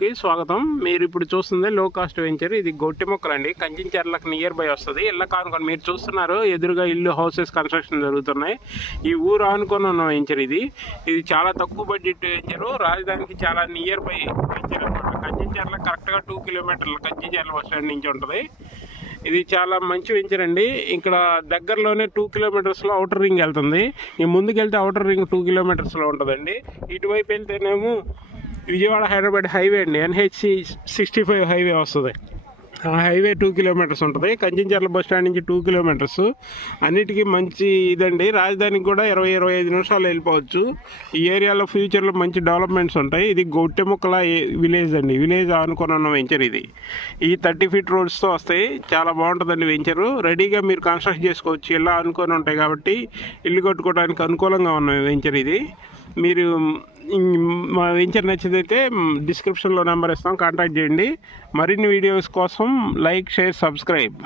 కి స్వాగతం. మీరు ఇప్పుడు చూస్తుంది లో కాస్ట్ వెంచర్. ఇది గొట్టిముక్కలు అండి, కంచించర్లకు నియర్ బై వస్తుంది. ఇళ్ళ కానుకొని మీరు చూస్తున్నారు, ఎదురుగా ఇల్లు హౌసెస్ కన్స్ట్రక్షన్ జరుగుతున్నాయి. ఈ ఊరు ఆనుకొని ఉన్న వెంచర్ ఇది చాలా తక్కువ బడ్జెట్ వెంచర్. రాజధానికి చాలా నియర్ బై వెంచర్ అనమాట. కంచించర్ల కరెక్ట్గా 2 కిలోమీటర్లు కంచించర్ల బస్ స్టాండ్ నుంచి ఉంటుంది. ఇది చాలా మంచి వెంచర్ అండి. ఇక్కడ దగ్గరలోనే 2 కిలోమీటర్స్లో అవుటర్ రింగ్ వెళ్తుంది. ఈ ముందుకెళ్తే అవుటర్ రింగ్ 2 కిలోమీటర్స్లో ఉంటుందండి. ఇటువైపు వెళ్తేనేమో విజయవాడ హైదరాబాద్ హైవే అండి, NH 65 హైవే వస్తుంది. ఆ హైవే 2 కిలోమీటర్స్ ఉంటుంది. కంచించర్ల బస్ స్టాండ్ నుంచి 2 కిలోమీటర్స్. అన్నిటికీ మంచి ఇదండి. రాజధానికి కూడా 20-25 నిమిషాలు వెళ్ళిపోవచ్చు. ఈ ఏరియాలో ఫ్యూచర్లో మంచి డెవలప్మెంట్స్ ఉంటాయి. ఇది గొట్టెముక్కల విలేజ్ అండి, విలేజ్ ఆనుకొని ఉన్న వెంచర్ ఇది. ఈ 30 ఫీట్ రోడ్స్తో వస్తాయి. చాలా బాగుంటుందండి వెంచరు. రెడీగా మీరు కన్స్ట్రక్ట్ చేసుకోవచ్చు. ఇలా అనుకొని ఉంటాయి కాబట్టి ఇల్లు కట్టుకోవడానికి అనుకూలంగా ఉన్న వెంచర్ ఇది. మీరు మా వెంచర్ నచ్చితే డిస్క్రిప్షన్లో నెంబర్ ఇస్తాం, కాంటాక్ట్ చేయండి. మరిన్ని వీడియోస్ కోసం లైక్, షేర్, సబ్స్క్రైబ్.